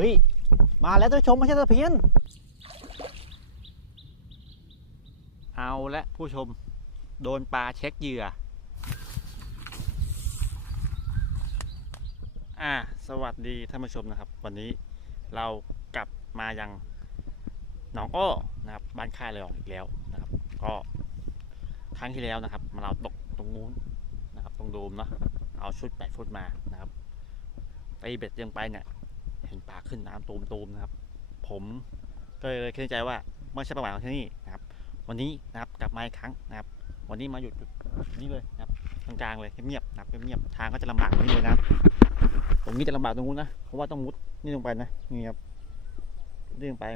เฮ้ย มาแล้วท่านผู้ชมไม่ใช่ตะเพียน เอาละผู้ชม โดนปลาเช็คเหยื่อ อ่า สวัสดีท่านผู้ชมนะครับ วันนี้เรากลับมายังหนองอ้อนะครับ บ้านค่ายเลยออกอีกแล้วนะครับ ก็ครั้งที่แล้วนะครับ มาเราตกตรงนู้นนะครับ ตรงโดมเนาะเอาชุดแปดฟุตมานะครับตีเบ็ดยังไปเนี่ย เห็นปลาขึ้นน้ำตูมตูมๆนะครับ ผมก็เลยคิดในใจว่าไม่ใช่ประมาณของที่นี่นะครับ วันนี้นะครับกลับมาอีกครั้งนะครับ วันนี้มาหยุดจุดนี้เลยนะครับตรงกลางเลยเงียบๆนะครับเงียบๆทางก็จะลำบากนิดเลยนะตรงนี้จะลำบากตรงนู้นนะเพราะว่าต้องมุดนี่ลงไปนะนี่ครับยื่นลงไป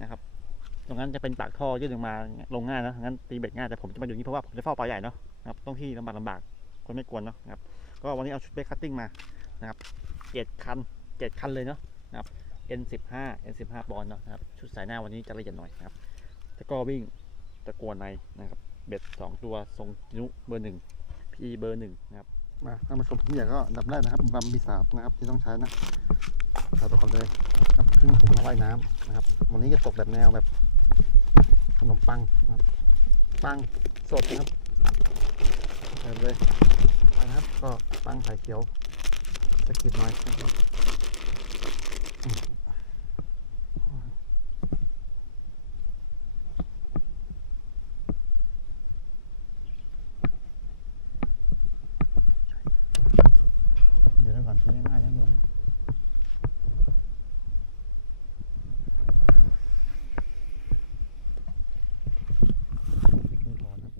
นะครับ ตรงนั้นจะเป็นปากท่อยื่นลงมาลงง่ายนะงั้นตีเบ็ดง่ายแต่ผมจะมาอยู่นี่เพราะว่าผมจะเฝ้าปลาใหญ่เนาะนะครับต้องที่ลำบากลำบากคนไม่กวนเนาะนะครับก็วันนี้เอาชุดเบคคัตติ้งมานะครับเจ็ดคันเจ็ดคันเลยเนาะ N15 N15 ปอนด์เนาะนะครับ ชุดสายหน้าวันนี้จะละเอียดหน่อยนะครับแล้วก็วิ่งตะกัวในนะครับ เบ็ดสองตัวทรงนุเบอร์หนึ่งพีเบอร์หนึ่งนะครับ มาท่านผู้ชมผมอยากก็ดับแรกนะครับบำบีสาบนะครับที่ต้องใช้นะใส่ตัวก่อนเลยครับครึ่งถุงว่ายน้ำนะครับ วันนี้จะตกแบบแนวแบบขนมปังนะครับปังสดนะครับเริ่มเลยนะครับก็ปังไข่เขียวสะกิดหน่อยนะครับ อืมเดี๋ยวก่อนทีง่ายๆนะมึงนี่ก่อนนะ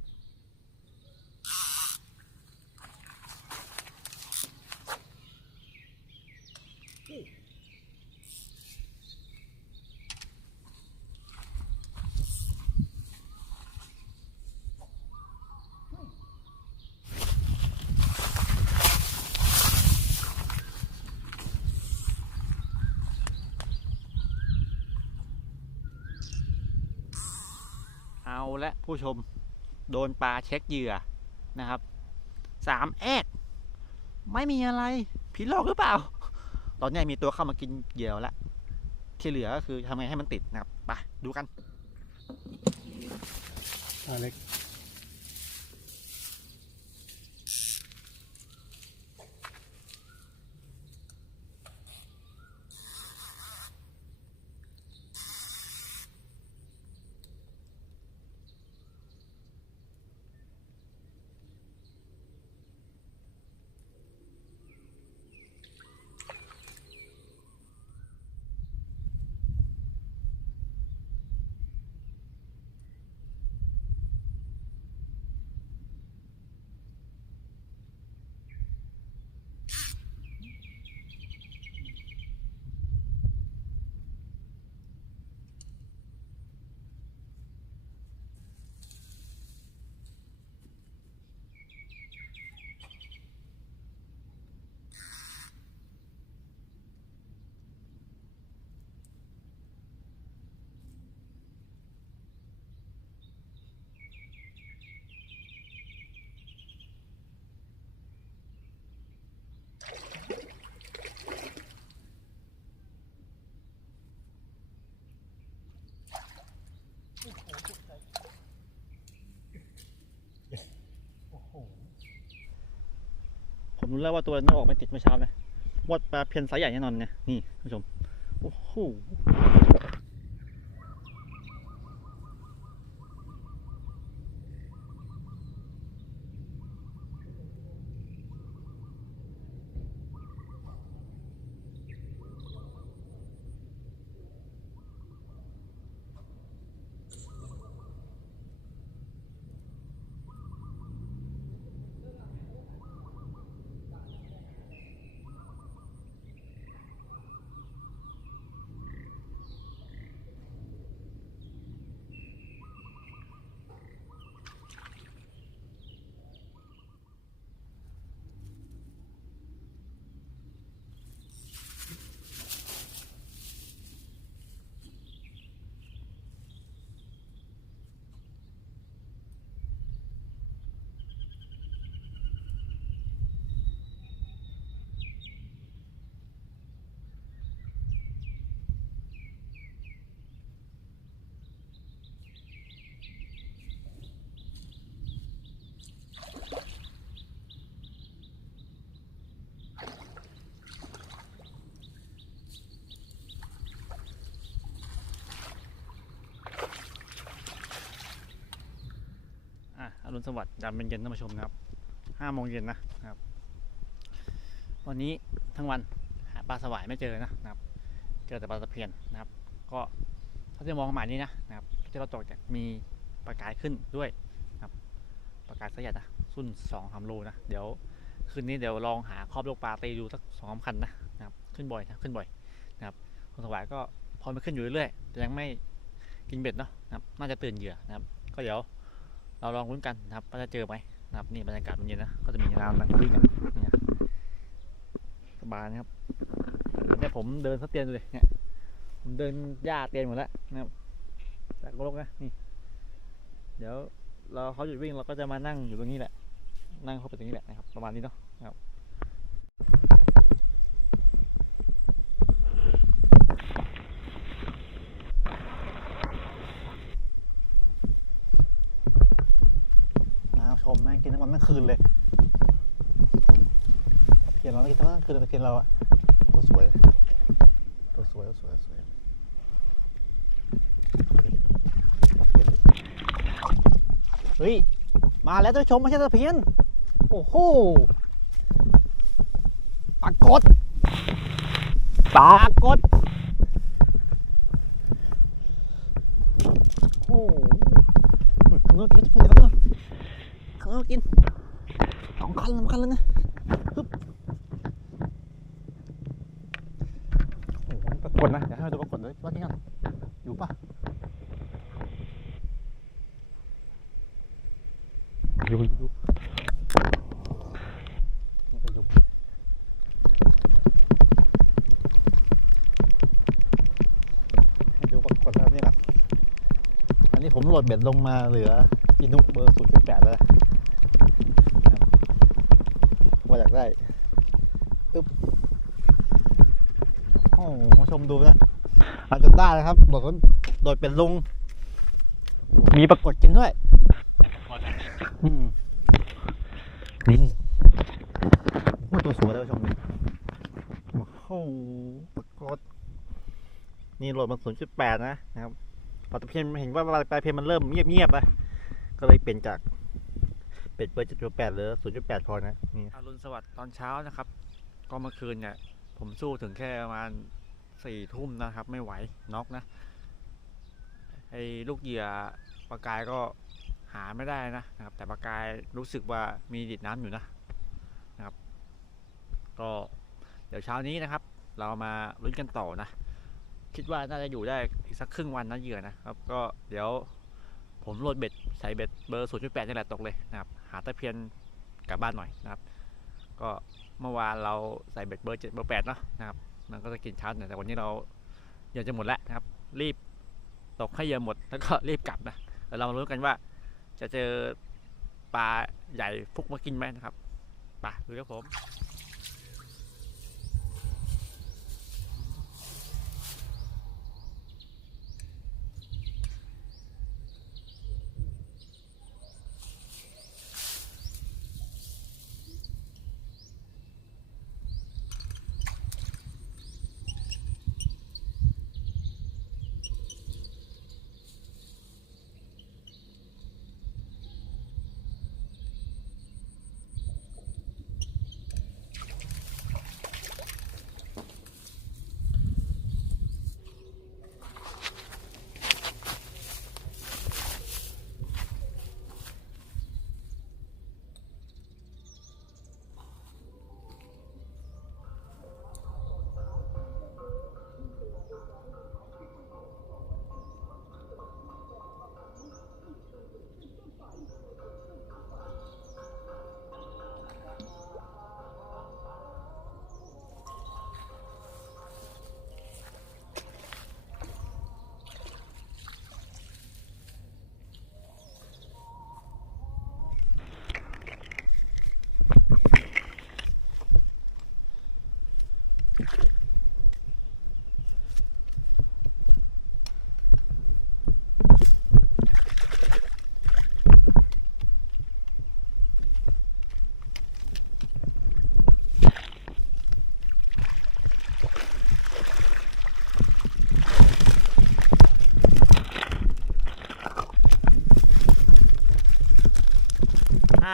และผู้ชมโดนปลาเช็คเหยื่อนะครับสามแอดไม่มีอะไรผีหลอกหรือเปล่า ตอนนี้มีตัวเข้ามากินเหยื่อแล้วที่เหลือก็คือทำไงให้มันติดนะครับไปดูกันอเล็ก ผมรู้แล้วว่าตัวนั้นออกไม่ติดเมื่อเช้านะวดปลาเพียนสายใหญ่แน่นอนเนี่ยนี่ผู้ชมโอ้โห รุณสวัสดิ์ยามเป็นเย็นท่านผู้ชมนะครับห้าโมงเย็นนะครับ วันนี้ทั้งวันหาปลาสวายไม่เจอนะนะครับ เจอแต่ปลาตะเพียนนะครับ ก็ถ้าจะมองหมายนี้นะนะครับ ที่เราตกเนี่ยมีปลากายขึ้นด้วยนะครับปลากายสยัดนะสุ่นสองสามโลนะเดี๋ยวคืนนี้เดี๋ยวลองหาครอบลูกปลาตีดูสักสองสามคันนะนะครับ ขึ้นบ่อยนะขึ้นบ่อยนะครับคนสวายก็พอมันขึ้นอยู่เรื่อยๆแต่ยังไม่กินเบ็ดเนาะนะครับ น่าจะตื่นเหยื่อนะครับ ก็เดี๋ยว เราลองลุ้นกันนะครับว่าจะเจอไหมนะครับนี่บรรยากาศมันเย็นนะก็จะมีน้ำนะวิ่งกันเนี่ยสบายนะครับเนี่ยผมเดินสะเตียนดูเลยเนี่ยผมเดินหญ้าเตียนหมดแล้วนะครับแต่ก็ลกนะนี่ เดี๋ยวเราเขาหยุดวิ่งเราก็จะมานั่งอยู่ตรงนี้แหละ นั่งเข้าไปตรงนี้แหละนะครับ ประมาณนี้เนาะนะครับ ชมแม่งกินทั้งวันทั้งคืนเลยเพียนเรากินทั้งวันทั้งคืนเลยเพียนเราอะตัวสวยตัวสวยตัวสวยสวยเฮ้ยมาแล้วท่านชมไม่ใช่ตะเพียนโอ้โหปากฏปากฏโอ้โหข้างนอกกินข้างนอกข้า งนอกกินสองคันสามคันแล้วนะฮึบโอ้โหปรากฏนะเดี๋ยวให้ดูปรากฏเลยว่าที่นั่นอยู่ปะอยู่อยู่นี่ก็อยู่ให้ดูปรากฏนะครับนี่ครับอันนี้ผมโหลดเบ็ดลงมาเหลืออินุเบอร์ศูนย์แปดแล้วนะครับ ว่าอยากได้ปึ๊บโอ้โหผู้ชมดูนะอาจนได้นะครับโหลดโหลดเป็นลงมีปรากฏกินด้วยอืมนี่โอ้ยตัวสวยเลยชมนี่โอ้โหปรากฏนี่โหลดมาศูนย์จุดแปดนะนะครับปลาตะเพียนเห็นว่าปลาตะเพียนมันเริ่มเงียบๆนะก็เลยเปลี่ยนจาก เป็ดเบอร์จุดแปดหรือศูนย์จุดแปดพอนะนี่อรุณสวัสดิ์ตอนเช้านะครับ ก็เมื่อคืนเนี่ย ผมสู้ถึงแค่ประมาณสี่ทุ่มนะครับ ไม่ไหวน็อกนะไอ้ลูกเหยื่อปลากายก็หาไม่ได้นะนะครับ แต่ปลากายรู้สึกว่ามีดิดน้ำอยู่นะนะครับ ก็เดี๋ยวเช้านี้นะครับ เรามาลุ้นกันต่อนะ คิดว่าน่าจะอยู่ได้อีกสักครึ่งวันนะเหยื่อนะครับ ก็เดี๋ยวผมโหลดเบ็ดใส่เบ็ดเบอร์ศูนย์จุดแปดนี่แหละตกเลยนะครับ หาตะเพียนกลับบ้านหน่อยนะครับ ก็เมื่อวานเราใส่เบ็ดเบอร์เจ็ดเบอร์แปดเนาะนะครับมันก็จะกินช้าหน่อยแต่วันนี้เราเหยื่อจะหมดแล้วนะครับ รีบตกให้เหยื่อหมดแล้วก็รีบกลับนะแล้วเรามาลุ้นกันว่า จะเจอปลาใหญ่ฟุกมากินไหมนะครับไปดูครับผม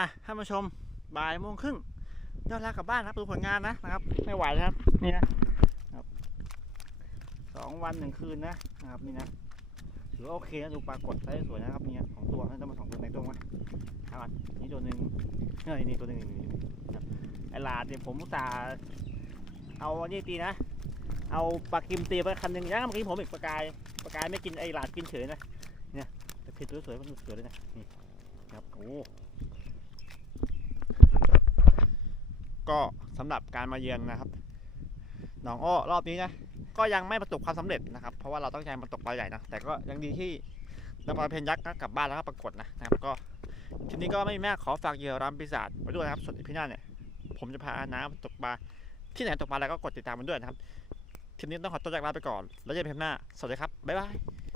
ะท่านผู้ชมบ่ายโมงครึ่งยอดรักกลับบ้านครับดูผลงานนะนะครับ ไม่ไหวแล้วครับ นี่นะครับสองวันหนึ่งคืนนะนะครับนี่นะถือว่าโอเคนะดูปลากดไซส์สวยนะครับเนี่ยของตัวนั่นต้องมาสองตัวในตัวมั้ยครับนี่ตัวหนึ่งเฮ้ยนี่ตัวหนึ่งนี่ครับไอหลาดเนี่ยผมอุตส่าห์เอานี่ตีนะ เอาปลากิมตีไปคันหนึ่งยังเมื่อกี้ผมอีกปลากายปลากายไม่กินไอหลาดกินเฉยนะเนี่ยแต่ผิดตัวสวยมันสวยเลยนะนี่ครับโอ้ก็สำหรับการมาเยือนนะครับ หนองอ้อรอบนี้นะก็ยังไม่ประสบความสำเร็จนะครับ เพราะว่าเราต้องใจมาตกปลาใหญ่นะแต่ก็ยังดีที่นักปลาเพนยักษ์ก็กลับบ้านแล้วก็ปรากฏนะนะครับ ก็ทีนี้ก็ไม่มีแม่ขอฝากเหยื่อรำปีศาจไปด้วยนะครับส่วนอีพี่หน้าเนี่ยผมจะพาน้ำตกปลาที่ไหนตกปลาอะไรก็กดติดตามมันด้วยนะครับทีนี้ต้องขอตัวจากลาไปก่อน แล้วเจอกันเทปหน้า สวัสดีครับ บ๊ายบาย